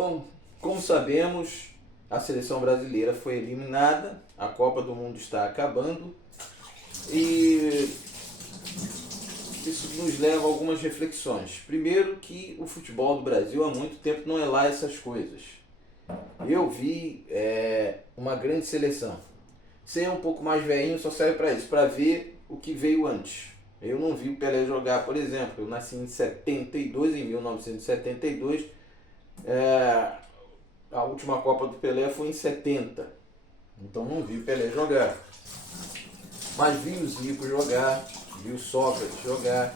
Bom, como sabemos, a seleção brasileira foi eliminada, a Copa do Mundo está acabando e isso nos leva a algumas reflexões. Primeiro, que o futebol do Brasil há muito tempo não é lá essas coisas. Eu vi uma grande seleção. Ser um pouco mais velhinho só serve para isso, para ver o que veio antes. Eu não vi o Pelé jogar, por exemplo. Eu nasci em 72, em 1972. A última Copa do Pelé foi em 70. Então não vi o Pelé jogar. Mas vi o Zico jogar, vi o Sócrates jogar.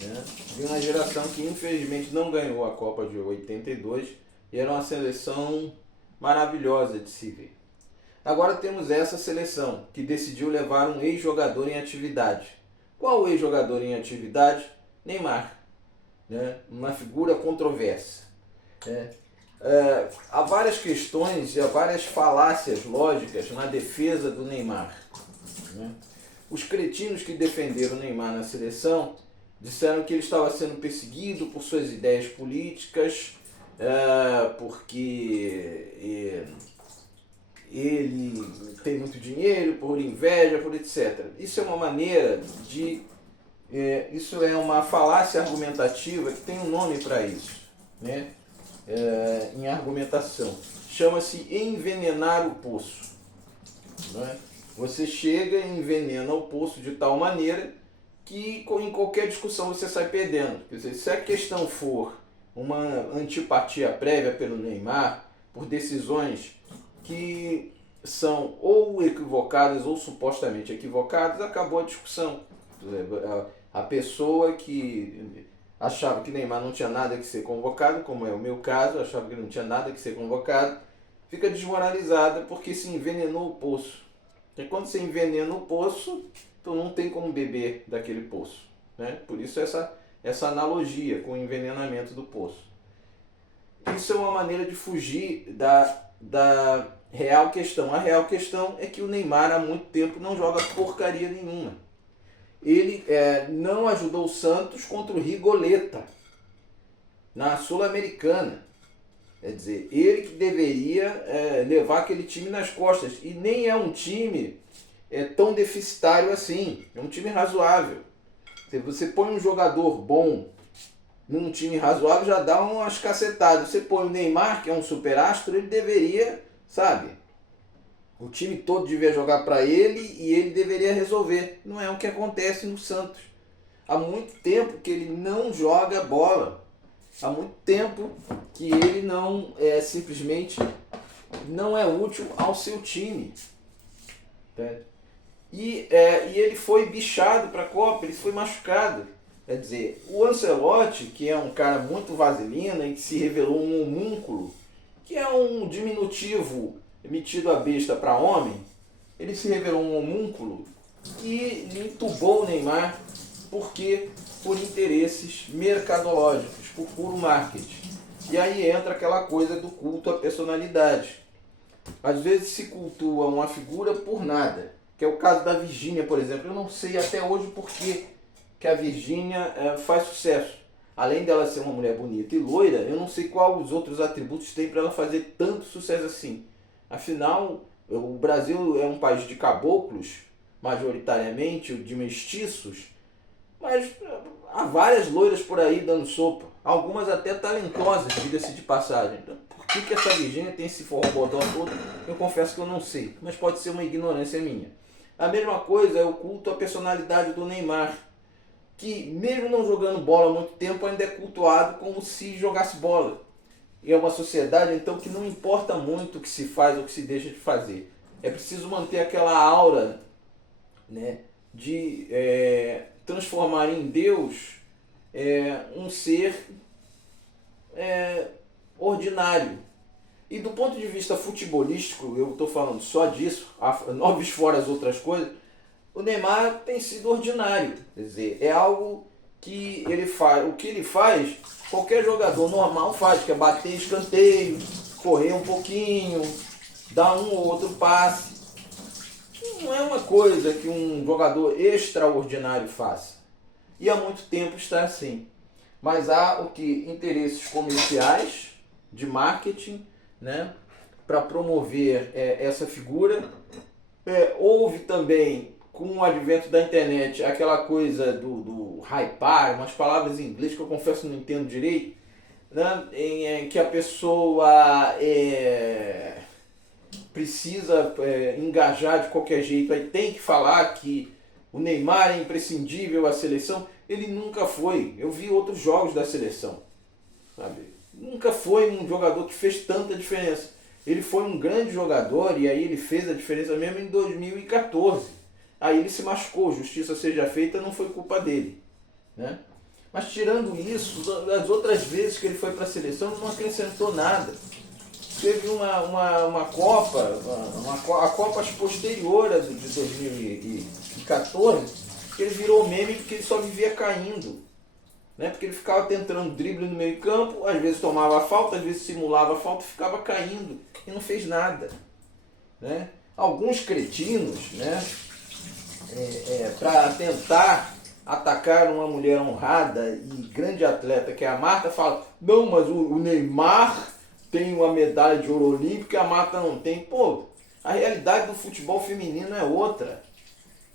Né? Vi uma geração que infelizmente não ganhou a Copa de 82 e era uma seleção maravilhosa de se ver. Agora temos essa seleção que decidiu levar um ex-jogador em atividade. Qual ex-jogador em atividade? Neymar. Né? Uma figura controversa. Há várias questões e há várias falácias lógicas na defesa do Neymar. Né? Os cretinos que defenderam o Neymar na seleção disseram que ele estava sendo perseguido por suas ideias políticas, porque ele tem muito dinheiro, por inveja, por etc. Isso é uma maneira de... isso é uma falácia argumentativa que tem um nome para isso, né? Em argumentação. Chama-se envenenar o poço. Né? Você chega e envenena o poço de tal maneira que em qualquer discussão você sai perdendo. Quer dizer, se a questão for uma antipatia prévia pelo Neymar, por decisões que são ou equivocadas ou supostamente equivocadas, acabou a discussão. A pessoa que achava que Neymar não tinha nada que ser convocado, como é o meu caso, achava que não tinha nada que ser convocado, fica desmoralizada porque se envenenou o poço. E quando você envenena o poço, então não tem como beber daquele poço. Né? Por isso essa analogia com o envenenamento do poço. Isso é uma maneira de fugir da real questão. A real questão é que o Neymar há muito tempo não joga porcaria nenhuma. Ele não ajudou o Santos contra o Rigoleta na Sul-Americana. Quer dizer, ele que deveria levar aquele time nas costas. E nem é um time tão deficitário assim. É um time razoável. Se você põe um jogador bom num time razoável, já dá umas cacetadas. Você põe o Neymar, que é um superastro, ele deveria, sabe? O time todo devia jogar para ele e ele deveria resolver. Não é o que acontece no Santos. Há muito tempo que ele não joga bola. Há muito tempo que ele não simplesmente não é útil ao seu time. Tá? E ele foi bichado para a Copa, ele foi machucado. Quer dizer, o Ancelotti, que é um cara muito vaselina e que se revelou um homúnculo, que é um diminutivo metido a besta para homem, ele se revelou um homúnculo que entubou o Neymar por interesses mercadológicos, por puro marketing. E aí entra aquela coisa do culto à personalidade. Às vezes se cultua uma figura por nada, que é o caso da Virgínia, por exemplo. Eu não sei até hoje por que a Virgínia faz sucesso. Além dela ser uma mulher bonita e loira, eu não sei qual os outros atributos tem para ela fazer tanto sucesso assim. Afinal, o Brasil é um país de caboclos, majoritariamente, de mestiços, mas há várias loiras por aí dando sopa. Algumas até talentosas, diga-se de passagem. Por que essa Virgínia tem esse forrobodó todo? Eu confesso que eu não sei, mas pode ser uma ignorância minha. A mesma coisa é o culto à personalidade do Neymar, que mesmo não jogando bola há muito tempo, ainda é cultuado como se jogasse bola. E é uma sociedade, então, que não importa muito o que se faz ou o que se deixa de fazer. É preciso manter aquela aura, né, de transformar em Deus um ser ordinário. E do ponto de vista futebolístico, eu estou falando só disso, noves fora as outras coisas, o Neymar tem sido ordinário. Quer dizer, é algo que ele faz. O que ele faz, qualquer jogador normal faz, que é bater escanteio, correr um pouquinho, dar um ou outro passe. Não é uma coisa que um jogador extraordinário faça. E há muito tempo está assim. Mas há interesses comerciais, de marketing, né, para promover essa figura. Houve também, com o advento da internet, aquela coisa do hypar, umas palavras em inglês que eu confesso que não entendo direito, né, em que a pessoa precisa engajar de qualquer jeito, aí tem que falar que o Neymar é imprescindível à seleção. Ele nunca foi. Eu vi outros jogos da seleção, sabe? Nunca foi um jogador que fez tanta diferença. Ele foi um grande jogador e aí ele fez a diferença mesmo em 2014. Aí ele se machucou, justiça seja feita, não foi culpa dele, né? Mas tirando isso, as outras vezes que ele foi para a seleção não acrescentou nada. Teve uma Copa, a Copas posterior de 2014, que ele virou meme porque ele só vivia caindo, né? Porque ele ficava tentando drible no meio campo, às vezes tomava falta, às vezes simulava falta e ficava caindo e não fez nada, né? Alguns cretinos, né, para tentar atacar uma mulher honrada e grande atleta que é a Marta, fala: não, mas o Neymar tem uma medalha de ouro olímpica e a Marta não tem. Pô, a realidade do futebol feminino é outra.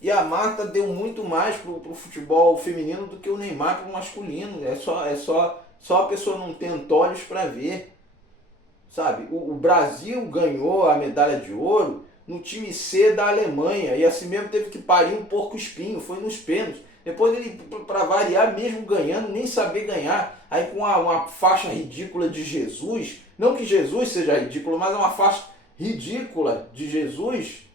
E a Marta deu muito mais pro futebol feminino do que o Neymar pro masculino. Só a pessoa não tendo olhos para ver. Sabe? O Brasil ganhou a medalha de ouro no time C da Alemanha. E assim mesmo teve que parir um porco espinho. Foi nos pênaltis. Depois ele, para variar, mesmo ganhando, nem saber ganhar. Aí com uma faixa ridícula de Jesus. Não que Jesus seja ridículo, mas é uma faixa ridícula de Jesus.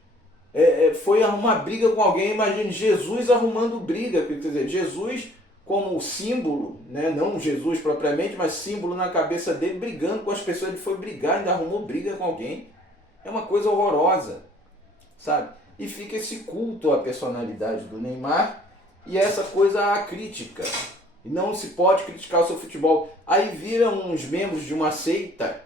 Foi arrumar briga com alguém. Imagine Jesus arrumando briga. Quer dizer, Jesus como símbolo, né? Não Jesus propriamente, mas símbolo na cabeça dele, brigando com as pessoas. Ele foi brigar, ainda arrumou briga com alguém. É uma coisa horrorosa, sabe? E fica esse culto à personalidade do Neymar e essa coisa à crítica. E não se pode criticar o seu futebol. Aí viram uns membros de uma seita,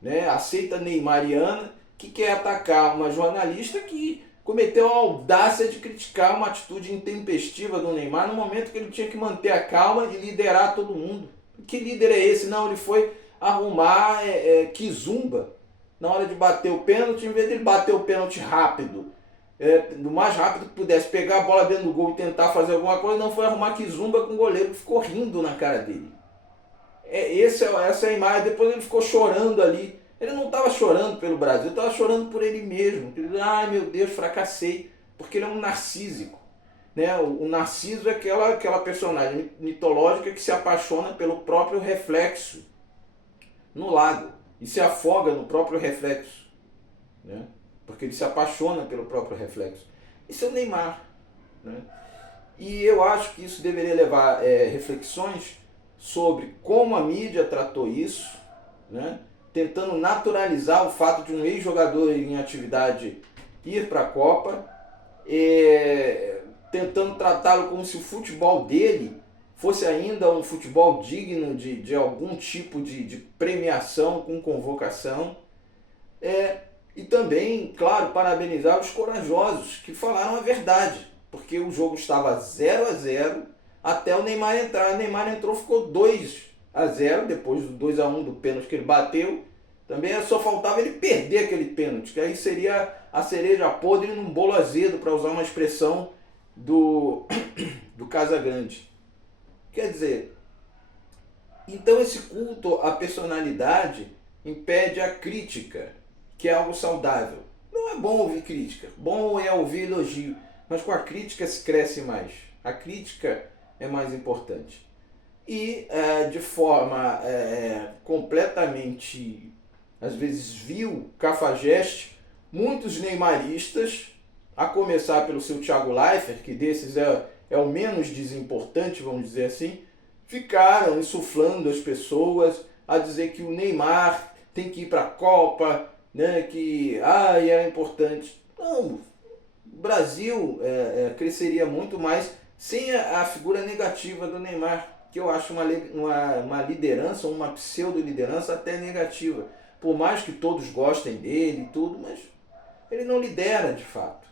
né? A seita neymariana, que quer atacar uma jornalista que cometeu a audácia de criticar uma atitude intempestiva do Neymar no momento que ele tinha que manter a calma e liderar todo mundo. Que líder é esse? Não, ele foi arrumar quizumba na hora de bater o pênalti. Em vez de ele bater o pênalti rápido, do mais rápido que pudesse, pegar a bola dentro do gol e tentar fazer alguma coisa, não, foi arrumar quizumba com o goleiro que ficou rindo na cara dele. Essa é a imagem. Depois ele ficou chorando ali. Ele não estava chorando pelo Brasil, ele estava chorando por ele mesmo. Ai meu Deus, fracassei. Porque ele é um narcísico, né? O Narciso é aquela personagem mitológica que se apaixona pelo próprio reflexo no lago e se afoga no próprio reflexo, né? Porque ele se apaixona pelo próprio reflexo. Isso é o Neymar, né? E eu acho que isso deveria levar reflexões sobre como a mídia tratou isso, né? Tentando naturalizar o fato de um ex-jogador em atividade ir para a Copa, tentando tratá-lo como se o futebol dele fosse ainda um futebol digno de algum tipo de premiação com convocação. E também, claro, parabenizar os corajosos que falaram a verdade, porque o jogo estava 0-0 até o Neymar entrar. O Neymar entrou, ficou 2-0, depois do 2-1 do pênalti que ele bateu. Também só faltava ele perder aquele pênalti, que aí seria a cereja podre num bolo azedo, para usar uma expressão do Casagrande. Quer dizer, então esse culto à personalidade impede a crítica, que é algo saudável. Não é bom ouvir crítica, bom é ouvir elogio, mas com a crítica se cresce mais. A crítica é mais importante. E de forma completamente, às vezes vil, cafajeste, muitos neymaristas, a começar pelo seu Thiago Leifert, que desses é o menos desimportante, vamos dizer assim, ficaram insuflando as pessoas a dizer que o Neymar tem que ir para a Copa, né, que é importante. Não, o Brasil cresceria muito mais sem a figura negativa do Neymar, que eu acho uma liderança, uma pseudo-liderança até negativa. Por mais que todos gostem dele e tudo, mas ele não lidera de fato.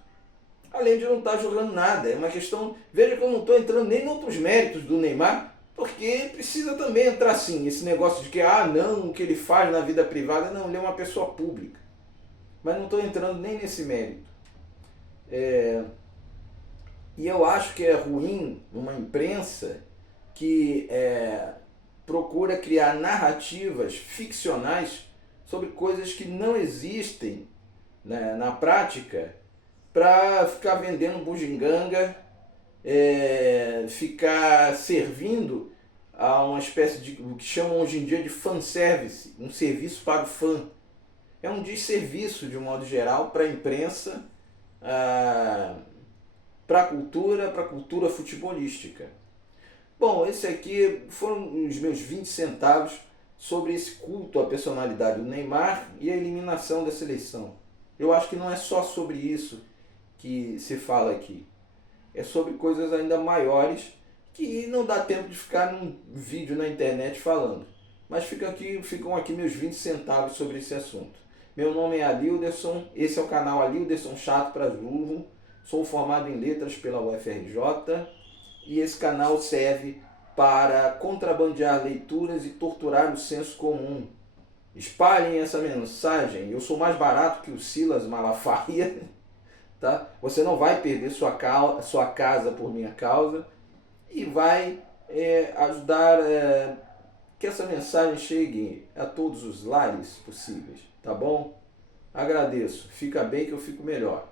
Além de não estar jogando nada. É uma questão... Veja que eu não estou entrando nem em outros méritos do Neymar. Porque precisa também entrar assim, esse negócio de que, não, o que ele faz na vida privada, não, ele é uma pessoa pública. Mas não estou entrando nem nesse mérito. E eu acho que é ruim uma imprensa que procura criar narrativas ficcionais sobre coisas que não existem, né, na prática, para ficar vendendo bugiganga, ficar servindo a uma espécie de o que chamam hoje em dia de fanservice, um serviço para o fã. É um desserviço, de um modo geral, para a imprensa, para a cultura futebolística. Bom, esse aqui foram os meus 20 centavos sobre esse culto à personalidade do Neymar e a eliminação da seleção. Eu acho que não é só sobre isso que se fala aqui. É sobre coisas ainda maiores que não dá tempo de ficar num vídeo na internet falando. Mas ficam aqui meus 20 centavos sobre esse assunto. Meu nome é Alilderson, esse é o canal Alilderson Chato para Burro. Sou formado em letras pela UFRJ e esse canal serve para contrabandear leituras e torturar o senso comum. Espalhem essa mensagem. Eu sou mais barato que o Silas Malafaia. Tá? Você não vai perder sua casa por minha causa e vai ajudar que essa mensagem chegue a todos os lares possíveis. Tá bom? Agradeço. Fica bem que eu fico melhor.